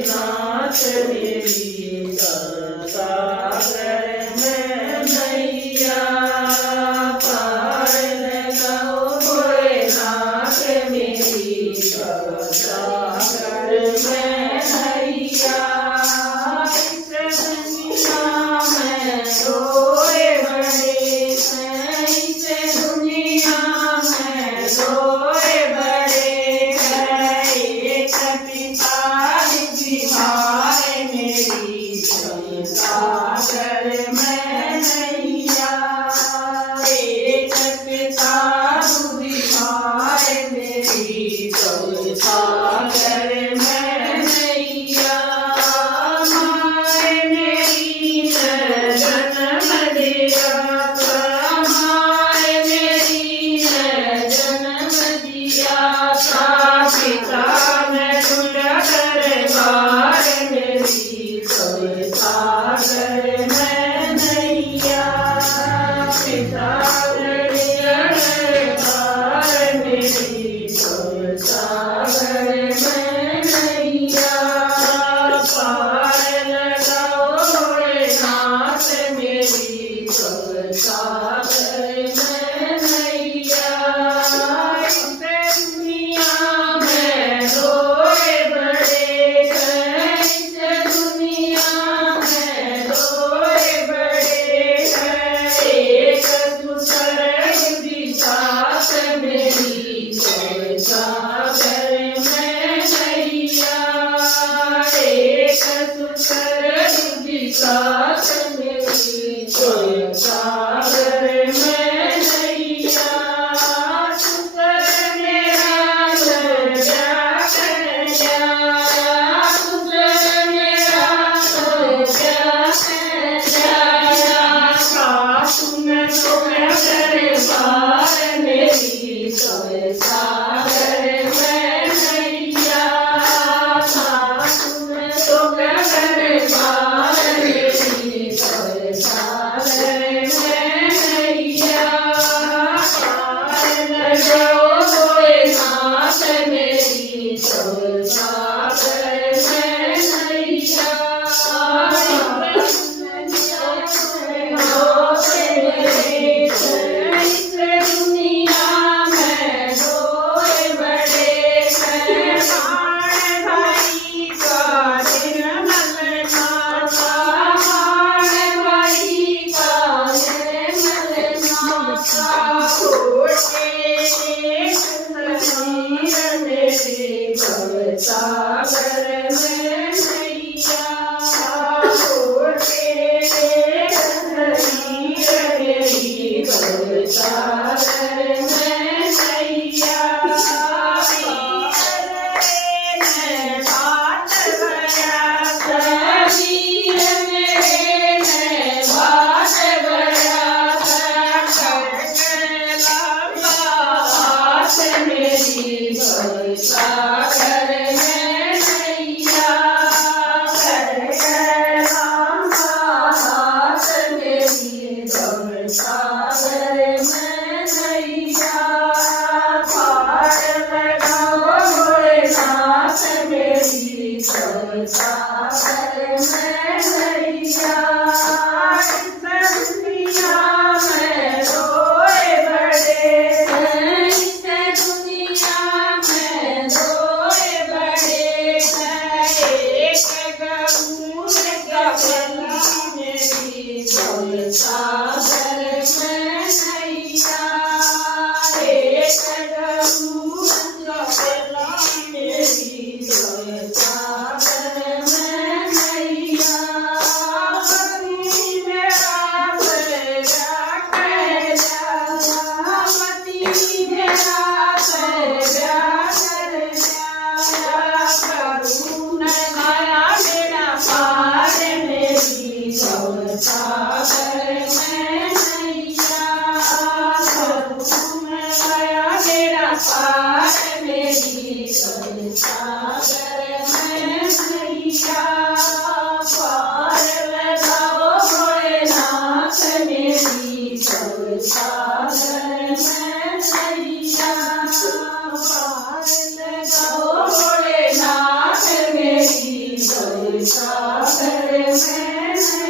नाथ मेरी सागर में नैया पार लगाओ भोलेनाथ मेरी सागर में नैया इस दुनिया में रोए बड़े हैं इस दुनिया में रोए बड़े हैं एक पिता बिहार मेरी सागर में नैया एक पिता बिहार मेरी सागर में नैया माए मेरी जन्म दिया माए मेरी जन्म दिया था पिता ने दुनिया दरबार मेरी सागर में नैया पिता ने दुनिया दरबार मेरी सागर में नैया पार लगाओ भोलेनाथ मेरी सागर में नैया इस दुनिया में रोए बड़े हैं इस दुनिया में रोए बड़े हैं एक दूसरे की साथ मेरी सागर में नैया एक दूसरे की साथ मेरी सागर में नैया शुक्र मेरा सर्जा कन्हैया शुक्र मेरा सर्जा कन्हैया सुन दरबार मेरी सागर में नैया सुन दरबार मेरी सागर में नैया पार लगाओ भोलेनाथ मेरी सागर में नैया इस दुनिया में रोए बड़े हैं माण भाई का निर्मल माता माण भाई का निर्मल माता छोटे शरीर मेरे सागर में नैया छोटे शरीर मेरी सागर में नैया बात बया वीर मेरे बात बया बात मेरी सागर में नैया हाथ मेरी सागर में नैया पार लगाओ भोलेनाथ मेरी सागर में नैया इस दुनिया में रोए बड़े हैं इस दुनिया में रोए बड़े हैं एक गरूर का गला मेरी सागर में नैया एक गरूर का गला मेरी सागर में नैया सागर में